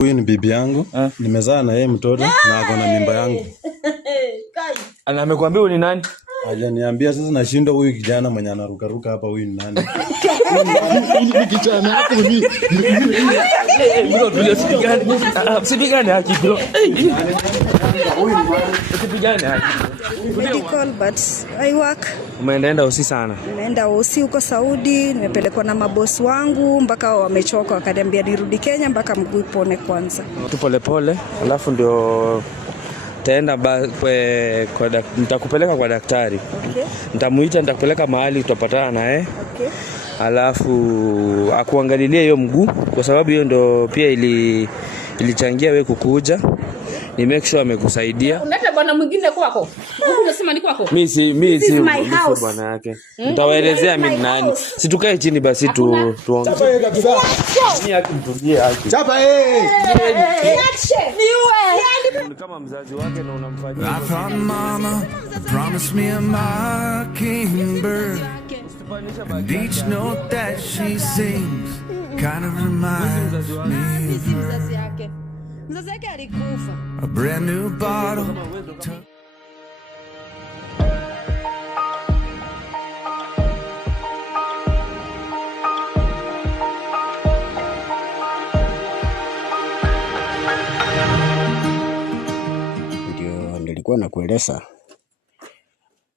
Huyu ni bibi yangu, nimezaa na yeye mtoto na ako na mimba yangu. Ana amekuambia ni nani? Hajaniambia, sasa nashindwa huyu kijana mwenye anaruka hapa huyu ni nani? Ni kijana yako ni. Bro, tuliosipigane. Msipigane haki bro. Msipigane haki. Medical but I work. Umeenda usi sana. Nimeenda usi huko Saudi, nimepelekwa na mabosi wangu mpaka wamechoka wakaniambia nirudi Kenya mpaka mguu ipone kwanza. Tu pole alafu ndio taenda nitakupeleka kwa daktari. Okay. Nitamuita, nitakupeleka mahali tutapatana naye. Okay. Alafu akuangalilie hiyo mguu kwa sababu hiyo ndo pia ilichangia wewe kukuja. Ni make sure amekusaidia. Unaleta bwana mwingine kwako. Huko unasema ni kwako. Mimi si bwana yake. Nitawaelezea mimi nani. Situkae chini basi tuongee. Chapa yeye kabisa. Mimi akimtulie haki. Chapa yeye. Ni kama mzazi wake na unamfanyia. I thought mama promised me a mockingbird. And each note that she sings kind of reminds me of her. A brand new bottle. Nilikuwa nakueleza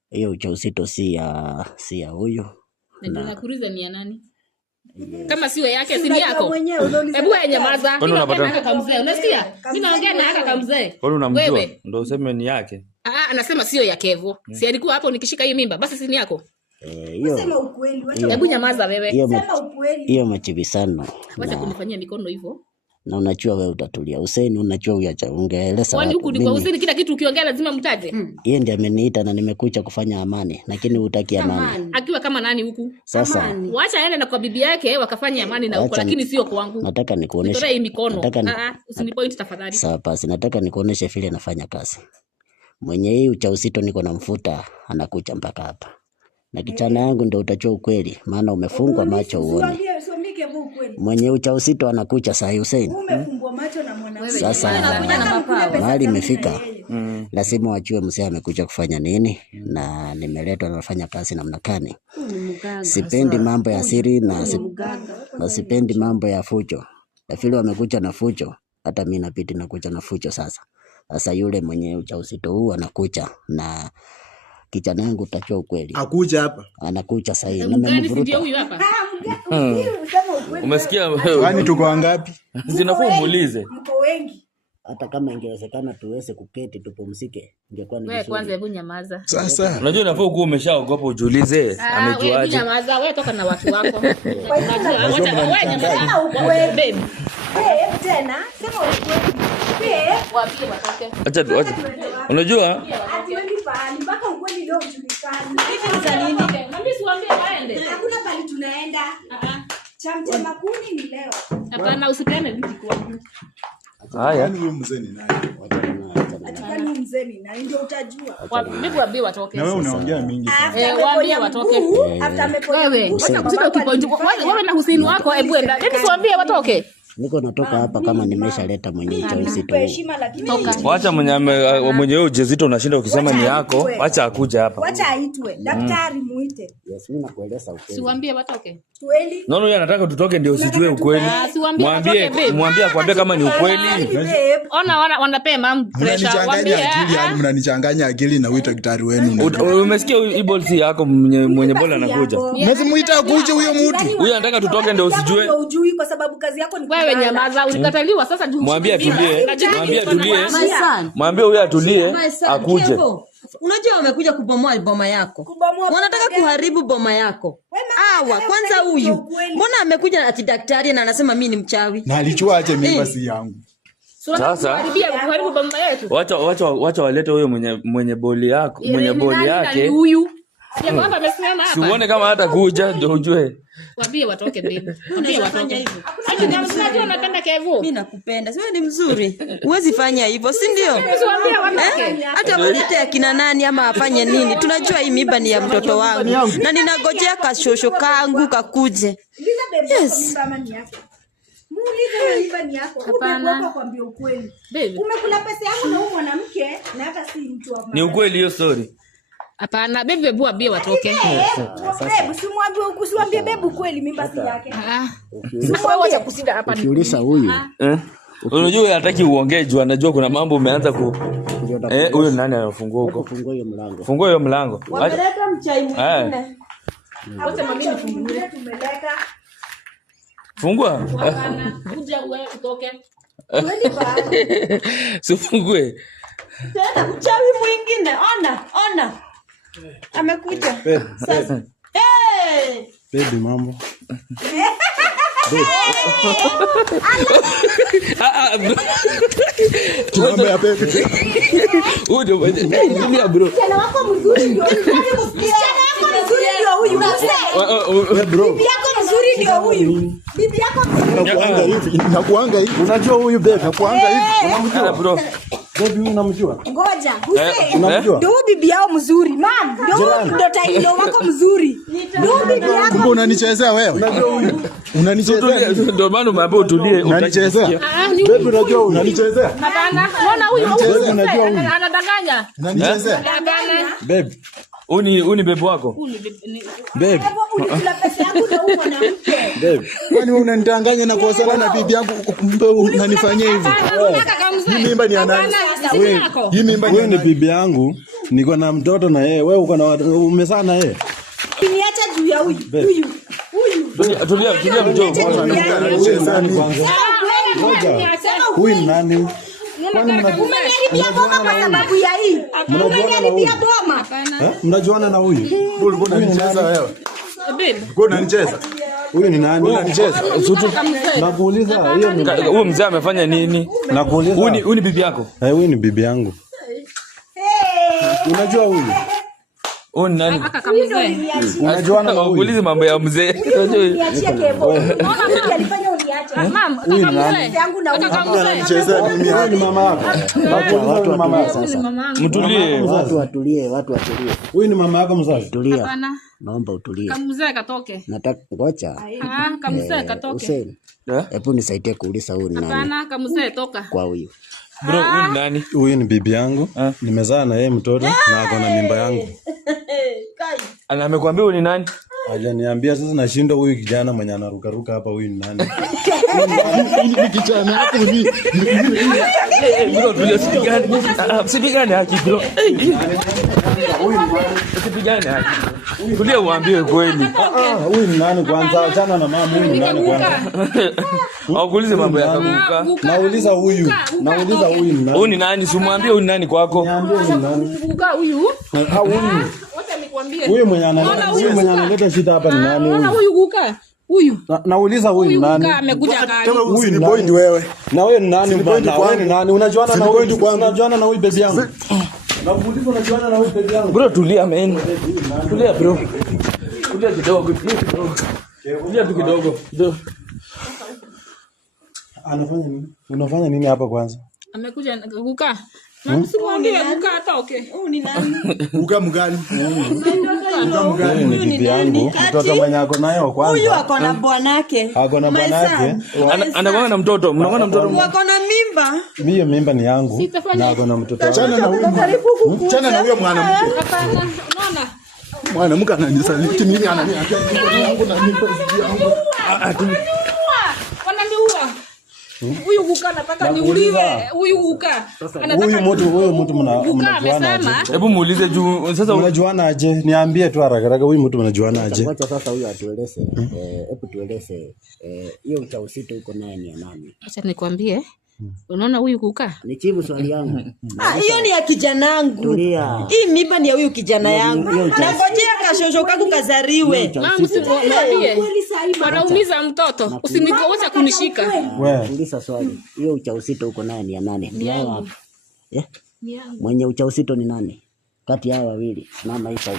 hiyo ujauzito si ya huyu. Ndio nakuuliza ni ya nani? Kama siwe yake si yako. Hebu wewe nyamaza. Kamzee, unasikia? Mimi naongea na haka kamzee. Wewe unamjua? Ndio useme ni yake. Anasema sio ya Kevo. Si alikuwa hapo nikishika hiyo mimba. Basi si ni yako. Hiyo. Sema ukweli. Hebu nyamaza wewe. Sema ukweli. Hiyo machibisano. Wacha kunifanyia mikono hivyo. Na unajua wewe utatulia. Hussein unajua uacha ungeeleza. Kwani huku ni kwa Hussein kila kitu ukiongea lazima mtaje? Yeye ndiye ameniita na nimekuja kufanya amani, lakini hutaki amani. Akiwa kama nani huku? Sasa waacha aende na kwa bibi yake wakafanya amani na huko, lakini sio kwangu. Nataka nikuoneshe. Nitoe mikono. Usinipoint tafadhali. Sawa basi, nataka nikuoneshe vile nafanya kazi. Mwenye hii ujauzito niko na mfuta anakuja mpaka hapa. Na kichana yangu ndio utachua ukweli, maana umefungwa macho uone. Mwenye ujauzito anakuja saa Hussein. Umefungwa macho na mwanamke. Sasa mahali imefika. Lazima wajue mzee amekuja kufanya nini na nimeletwa nafanya kazi namna gani. Sipendi mambo ya siri na sipendi mambo ya fujo. Na vile wamekuja na fujo, hata mimi napiti nakuja na fujo sasa. Sasa yule mwenye ujauzito huu anakuja na kijana yangu utachua ukweli. Akuja hapa. Anakuja sasa hivi. Ndio huyu hapa. Umesikia? Kwani tuko wangapi? Zinafaa muulize. Mko wengi. Hata kama ingewezekana tuweze kuketi tupumzike, ingekuwa ni vizuri. Wewe kwanza hebu nyamaza. Sasa. Unajua unafaa kuwa umeshaogopa ujiulize amejuaje. Wewe nyamaza, wewe toka na watu wako. Unajua wewe nyamaza ukweli. Tena sema ukweli. Wapi watoke? Acha. Unajua? Hatuendi pahali mpaka ukweli leo ujulikane. Hivi za nini? Mimi siwaambie waende. Hakuna pahali tunaenda. Chamtema kuni ni leo. Hapana, usipeane vitu kwangu. Haya. Huyu mzee ni nani? Atakani mzee ni nani ndio utajua. Mimi waambie watoke. Na wewe unaongea mingi. Waambie watoke. After ameponya. Wewe, wacha kusita ukipoint. Wewe na Hussein wako hebu enda. Mimi siwaambie watoke. Niko natoka hapa kama nimeshaleta mwenye ujauzito. Heshima lakini Wacha mwenye ujauzito unashinda ukisema ni yako, acha akuja hapa. wacha aitwe. Daktari muite. Yes, mimi nakueleza ukweli. Siwaambie watoke. Kweli. Naona yeye anataka tutoke ndio usijue ukweli. Mwambie akwambie kama ni ukweli. Ona wanapea mam pressure. Waambie Mnanichanganya akili na huyu daktari wenu. Umesikia hii ball si yako mwenye bola anakuja. Msimuita akuje huyo mtu. Huyu anataka tutoke ndio usijue. Hujui kwa sababu kazi yako ni wewe nyamaza, ulikataliwa sasa juu. Mwambie atulie. Mwambie huyu atulie akuje. Unajua wamekuja kubomoa boma yako. Wanataka kuharibu boma yako. Kwanza huyu. Mbona amekuja ati daktari na anasema mimi ni mchawi? Na alichua aje mimba si yangu. Sasa kuharibu boma yetu. Wacha walete huyo mwenye boli yako, mwenye boli yake. Huyu. Ya kwamba amesimama hapa. Siuone kama hata kuja ndio ujue. Waambie watoke baby. Waambie watoke hivyo. Hata kama unajua unapenda Kevo. Mimi nakupenda. Wewe ni mzuri. Huwezi fanya hivyo, si ndio? Waambie watoke. Hata walete akina nani ama afanye nini? Tunajua hii mimba ni ya mtoto wangu. Na ninagojea kashosho kangu kakuje. Yes. Muulize mimba ni yako. Hapana. Kwambia ukweli. Umekula pesa yangu na huyu mwanamke na hata si mtu wa. Ni ukweli hiyo story. Hapana, bebu abie watoke. Bebu usiwaambie bebu kweli mimba si yake. Wewe wacha kusida hapa. Ukiuliza huyu. Unajua hataki uongee juu anajua kuna mambo umeanza ku huyo nani anafungua huko? Fungua hiyo mlango. Fungua hiyo mlango. Wameleta mchai mwingine. Wote mami nifungue. Tumeleta. Fungua. Hapana, kuja wewe utoke. Sifungue. Tena mchawi mwingine. Ona. Amekuja. Sasa. Baby mambo. Mambo ya baby. Ndio bro. Kijana wako mzuri ndio. Kijana wako mzuri ndio huyu. Bro. Bibi yako mzuri ndio huyu. Bibi yako Nakuanga hivi. Unajua huyu baby? Nakuanga hivi. Unamjua bro? Baby huyu unamjua? Ngoja. Hussein. Unamjua? Ndio bibi yao mzuri. Mam, ndio tailo wako mzuri. Ndio bibi yako. Kumbe unanichezea wewe. Unajua huyu? Unanichezea. Ndio maana umeambia utulie. Unanichezea. Baby unajua unanichezea? Hapana, unaona huyu Unajua huyu? anadanganya. Unanichezea. Hapana. Baby. Uni bebe wako? Baby. Ulikula pesa yangu na huyu mwanamke. Baby. Kwani wewe unanidanganya na kuosana na bibi yangu kumbe unanifanyia hivi? Hii mimba ni ya nani? Hii mimba Wewe ni bibi yangu. Niko na mtoto na yeye. Wewe uko na umezaa na yeye. Niacha juu ya huyu. Tulia mjomba. Huyu ni nani? Umeniharibia boma kwa sababu ya hii. Umeniharibia boma. Mnajuana na huyu? Ulikuwa unanicheza wewe. Ulikuwa unanicheza. Huyu ni nani? Unanicheza. Nakuuliza hiyo ni Huyo mzee amefanya nini? Nakuuliza. Huyu ni bibi yako? Huyu ni bibi yangu. Unajua huyu? Huyu ni nani? Unajuana na huyu? Ulize mambo ya mzee. Niachie kebo. Unaona mimi alifanya uniache. Mam, yangu na Unanichezea mimi hapa. Ni mama yako. Watu wa mama yako sasa. Mtulie. Watu watulie. Huyu ni mama yako mzazi? Tulia. Hapana. Naomba utulie. Kamzee katoke. Nataka ngoja. Kamzee katoke. Hussein. Hebu nisaidie kuuliza huyu ni nani? Hapana, kamzee toka. Kwa huyu. Bro, huyu ni nani? Huyu ni bibi yangu. Nimezaa na yeye mtoto na ako na mimba yangu. Ana amekuambia huyu ni nani? Hajaniambia, sasa nashindwa huyu kijana mwenye anarukaruka hapa huyu ni nani? Ni kijana hapo ni. Bro, tulia sipigane. Sipigane haki bro. Sipigane haki. Tulia uambie kweli. Huyu ni nani kwanza? Achana na mama, huyu ni nani kwanza? Aulize mambo ya kaguka. Nauliza huyu ni nani? Huyu ni nani? Simwambie huyu ni nani kwako. Niambie huyu ni nani? Kuka huyu. Huyu. Wacha nikwambie. Huyu mwenye analeta shida hapa ni nani huyu? Huyu kuka. Huyu. Nauliza huyu ni nani? Kuka amekuja kali. Huyu ni point wewe. Na wewe ni nani? Wewe ni nani? Unajuana na huyu? Unajuana na huyu baby yangu? Nakuuliza unajuana na huyu baby yangu? Bro, tulia man. Tulia bro. Tulia kidogo. Tulia tu kidogo. Anafanya nini? Unafanya nini hapa kwanza? Amekuja kuka. Msimwambie kuka atoke. Huyu ni nani? Uka mgani? Huyu ni bibi yangu. Mtoto mwenye ako nayo kwanza. Huyu ako na bwanake. Ako na bwanake. Anakuwa na mtoto. Mnakuwa na mtoto. Wako na mimba. Mimi mimba ni yangu. Na ako na mtoto. Chana na huyu. Chana na huyo mwanamke. Hapana. Unaona? Mwanamke ananisaliti mimi ananiambia yangu na mimba yangu. Wananiua. Huyu kuka nataka niuliwe. Huyu kuka. Huyu mtu mnajuana aje? Hebu muulize juu sasa mnajuana aje? Niambie tu haraka haraka, huyu mtu mnajuana aje? Ngoja sasa huyu atueleze. Hebu tueleze hiyo ujauzito uko naye ni nani? Acha nikwambie. Unaona huyu kuka? Nijibu swali yangu. Hiyo ni ya kijana yangu. Tulia. Hii mimba ni ya huyu kijana yangu. Nangojea kashosho kangu kazariwe. Mama usimwambie. Wanaumiza mtoto. Usinikoacha kunishika. Wewe. Uliza swali. Hiyo ujauzito uko naye ni nani? Ndio hapa. Mwenye ujauzito ni nani? Kati ya wawili. Mama Isa.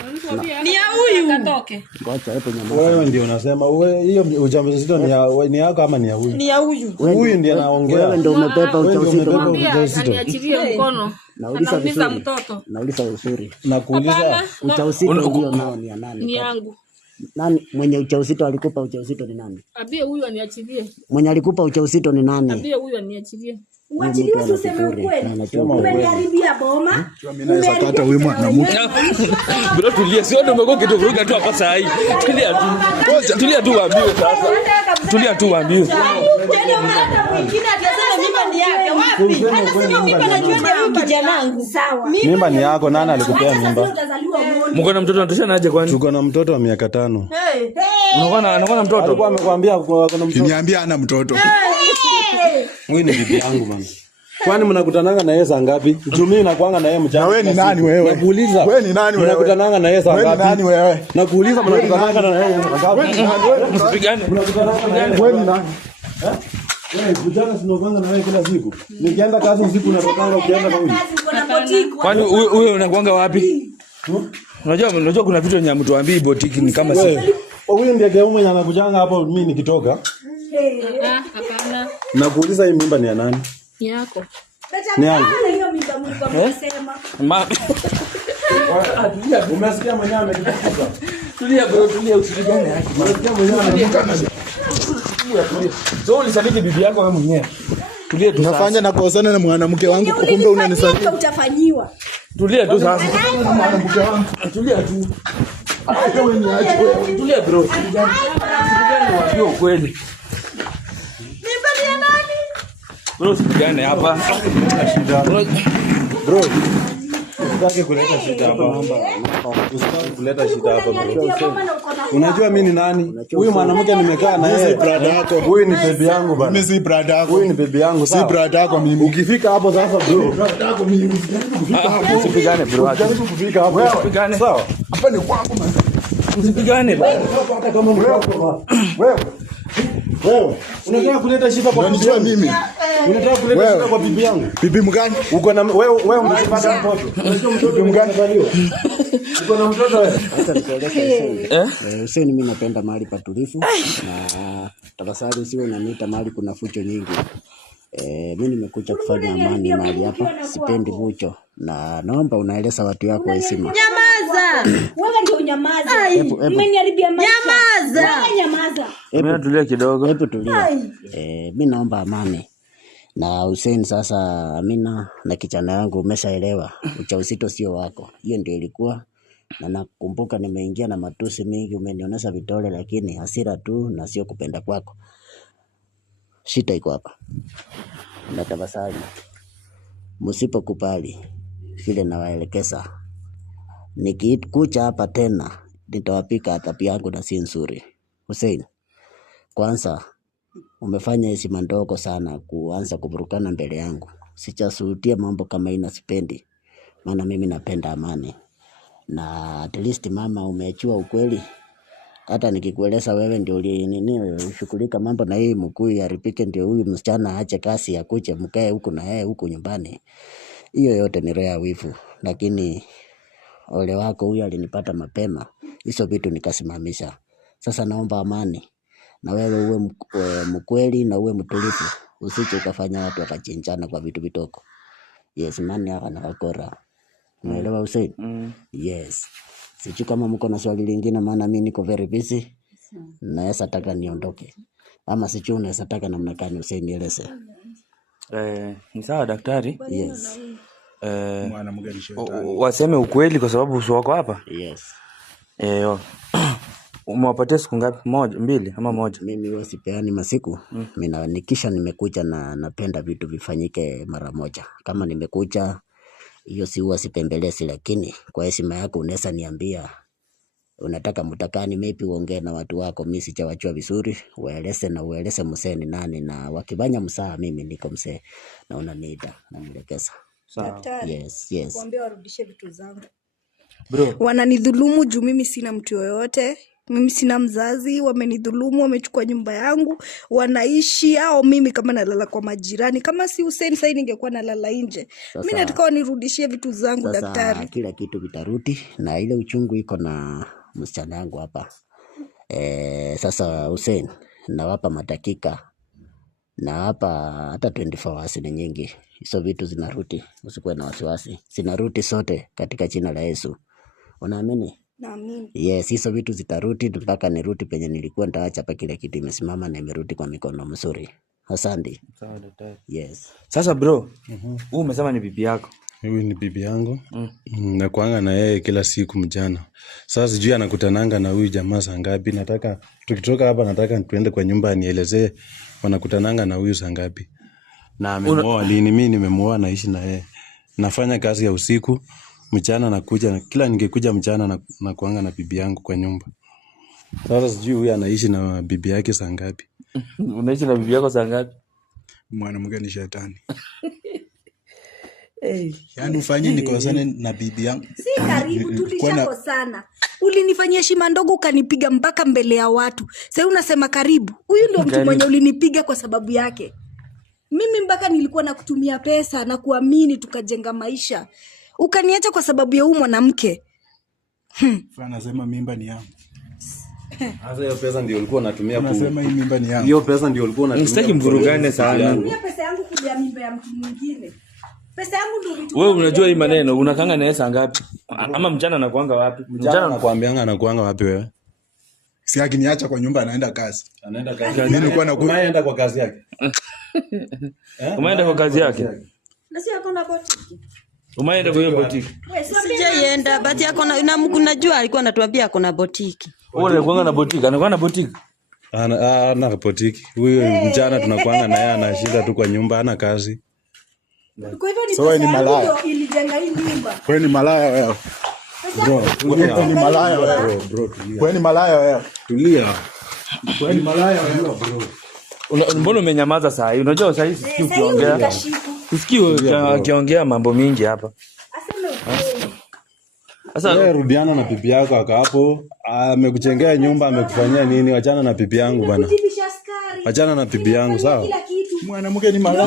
Ni ya huyu. Katoke. Ngoja hapo nyama. Wewe ndio unasema hiyo ujauzito ni yako ama ni ya huyu? Ni ya huyu. Huyu ndiye anaongea. Wewe ndio umebeba ujauzito. Aniachilie mkono. Anaumiza mtoto. Nauliza usuri. Nakuuliza ujauzito ndio nao ni ya nani? Ni yangu. Nani mwenye ujauzito alikupa ujauzito ni nani? Abie huyu aniachilie. Mwenye alikupa ujauzito ni nani? Abie huyu aniachilie. Uachiliwe tuseme ukweli. Umeniharibia boma. Mimi naweza kata huyu mwanamke. Bro tulia, sio ndio umekuwa ukituvuruga tu hapa saa hii. Tulia tu. Tulia tu waambiwe sasa. Tulia tu waambiwe. Tena mnaleta mwingine atasema mimba ni yake. Wapi? Anasema mimba najua ni huyu kijana wangu. Sawa. Mimba ni yako, nani alikupea mimba? Mko na mtoto anatoshana aje kwani? Tuko na mtoto wa miaka 5. Unakuwa na mtoto? Alikuwa amekwambia kuna mtoto. Kiniambia ana mtoto. Wewe ni bibi yangu bana. Kwani mnakutananga na yeye saa ngapi? Mimi nakuanga na yeye mchana. Na wewe ni nani wewe? Nakuuliza. Wewe ni nani wewe? Mnakutananga na yeye saa ngapi? Wewe ni nani wewe? Nakuuliza mnakutananga na yeye saa ngapi? Wewe ni nani wewe? Msipigane. Wewe ni nani? Wewe vijana sinopanga na wewe kila siku. Nikienda kazi usiku unatokanga ukienda kwa huyu. Kwani wewe unakuanga wapi? Unajua kuna vitu vya mtu ambii botiki ni kama si. Huyu ndiye geumo mwenye anakujanga hapo mimi nikitoka. Hapana. Nakuuliza hii mimba ni ya nani? Ni yako. Ni yangu. Hiyo mimba mlikuwa mnasema. Umesikia mwenyewe amekitafuta. Tulia bro, tulia usipigane haki. Umesikia mwenyewe amekitafuta. So ulisaliti bibi yako wewe mwenyewe. Tulia tu sasa. Unafanya na kosana na mwanamke wangu kumbe unanisaliti. Utafanyiwa. Tulia tu sasa. Mwanamke wangu. Tulia tu. Wewe ni aje wewe? Tulia bro. Usipigane wapi ukweli. Mimba ni ya nani? Bro usipigane hapa. Bro. Usitaki kuleta shida hapa. Usitaki kuleta shida hapa bro. Unajua mimi ni nani? Huyu mwanamke nimekaa na yeye brada yako. Huyu ni baby yangu bana. Mimi si brada yako. Huyu ni baby yangu sawa. Si brada yako mimi. Ukifika hapo sasa bro. Brada yako mimi. Usipigane bro. Ukifika hapo usipigane. Sawa. Hapa ni kwangu man. Usipigane bro. Hata kama ni wako. Wewe. Unataka kuleta shida kwa bibi yangu mimi. Unataka kuleta shida kwa bibi yangu. Bibi mgani? Uko na wewe umepata mtoto. Unajua mtoto mgani anazaliwa? Uko na mtoto wewe. Hata nikueleze Hussein, mimi napenda mahali patulivu na tafadhali usiwe unaniita mahali kuna fujo nyingi. Mimi nimekuja kufanya amani mahali hapa, sipendi fujo na naomba unaeleza watu wako heshima. Nyamaza. Wewe ndio unyamaza. Umeniharibia maisha. Nyamaza. Wewe nyamaza. Hebu tulia kidogo. Hebu tulia. Mimi naomba amani. Na Hussein, sasa Amina na kijana yangu umeshaelewa ujauzito sio wako. Hiyo ndio ilikuwa, na nakumbuka nimeingia na matusi mingi, umenionyesha vidole, lakini hasira tu na sio kupenda kwako. Shida iko hapa. Na tafadhali msipokubali vile nawaelekeza, nikikuja hapa tena nitawapika tabia yangu na si nzuri. Hussein, kwanza umefanya heshima ndogo sana kuanza kuburukana mbele yangu. Sijasuhudia mambo kama ina, sipendi. Maana mimi napenda amani. Na at least mama umechua ukweli. Hata nikikueleza wewe ndio ushughulika mambo na hii mkuu yaripike, ndio huyu msichana aache kazi akuje mkae huku na yeye huku nyumbani. Hiyo yote ni roho ya wivu. Lakini ole wako, huyu alinipata mapema. Hizo vitu nikasimamisha. Sasa naomba amani. Na wewe uwe mkweli na uwe mtulivu. Usije ukafanya watu wakachinjana kwa vitu vitoko. Yes, mani haka nakakora. Unaelewa Hussein? Yes. Sijui kama mko na swali lingine, maana mimi niko very busy. Naweza taka niondoke. Ama sijui unaweza taka namna gani Hussein, nieleze. Ni sawa daktari? Yes. Waseme ukweli kwa sababu uso wako hapa? Yes. Umewapatia siku ngapi? 1, 2 ama 1? Mimi huwa sipeani masiku. Mimi nikisha nimekuja na napenda vitu vifanyike mara moja. Kama nimekuja hiyo si huwa sipembelezi, lakini kwa heshima yako unaweza niambia unataka mtakani, maybe uongee na watu wako, mimi sijawajua vizuri, ueleze mzee ni nani, na wakifanya msaa mimi niko mzee na unaniita na nielekeza. Sawa. Yes. Kuambia warudishe vitu zangu. Bro, wananidhulumu juu mimi sina mtu yoyote. Mimi sina mzazi, wamenidhulumu, wamechukua nyumba yangu, wanaishi au mimi kama nalala kwa majirani. Kama si Hussein sasa ningekuwa nalala nje. Mimi nataka wanirudishie vitu zangu daktari. Sasa kila kitu vitarudi, na ile uchungu iko na msichana wangu hapa. Sasa Hussein, nawapa madakika na hapa hata 24 hours ni nyingi. Hizo vitu zinarudi, usikuwe na wasiwasi. Zinarudi sote katika jina la Yesu. Unaamini? Naamini. Yes, hizo vitu zitarudi mpaka nirudi penye nilikuwa, nitaacha hapa kile kitu imesimama na imerudi kwa mikono mzuri. Asante. Sawa daktari. Yes. Sasa bro, umesema ni bibi yako. Huyu ni bibi yangu. Na kuanga na yeye kila siku mjana. Sasa sijui anakutananga na huyu jamaa saa ngapi. Nataka tukitoka hapa nataka tuende kwa nyumba anielezee wanakutananga na huyu saa ngapi. Na amemuoa lini? Mimi nimemuoa, naishi na yeye. Nafanya kazi ya usiku, mchana nakuja, kila ningekuja mchana na kuanga na bibi yangu kwa nyumba. Sasa sijui huyu anaishi na bibi yake saa ngapi. Unaishi na bibi yako saa ngapi? Mwanamke ni shetani. Yaani ufanye nikosane na bibi yangu. Si karibu tulishakosana. Ulinifanyia heshima ndogo ukanipiga mpaka mbele ya watu. Sasa unasema karibu. Huyu ndio mtu mwenye ulinipiga kwa sababu yake. Mimi mpaka nilikuwa nakutumia pesa na kuamini tukajenga maisha. Ukaniacha kwa sababu ya huyu mwanamke. Anasema mimba ni yangu. Sasa hiyo pesa ndio ulikuwa unatumia unasema hii mimba ni yangu. Hiyo pesa ndio ulikuwa unatumia. Msitaki mvurugane sana. Unatumia pesa yangu kuja mimba ya mtu mwingine. Pesa yangu ndio vitu. Wewe unajua hii maneno unakanga na saa ngapi? Ama mchana anakuanga wapi? Mchana anakuambianga anakuanga wapi wewe? Si akiniacha kwa nyumba anaenda kazi. Anaenda kazi. Mimi nilikuwa naenda kwa kazi yake. Umeenda kwa kazi yake? Na si akona botiki. Umeenda kwa hiyo botiki? Sijaenda, bati akona unajua alikuwa anatuambia akona botiki. Wewe unakuanga na botiki? Anakuwa na botiki? Ana botiki. Huyu mchana tunakuanga na yeye anashinda tu kwa nyumba, hana kazi. Kwa hivyo ni malaya. Ilijenga hii nyumba. Wewe ni malaya wewe. Bro, wewe ni malaya wewe. Bro, tulia. Wewe ni malaya wewe. Tulia. Wewe ni malaya wewe bro. Mbona umenyamaza saa hii? Unajua saa hii sikii ukiongea. Usikii akiongea mambo mingi hapa. Sasa wewe rudiana na bibi yako aka hapo, amekuchengea nyumba, amekufanyia nini? Wachana na bibi yangu bana. Wachana na bibi yangu, sawa? Mwanamke ni malaya.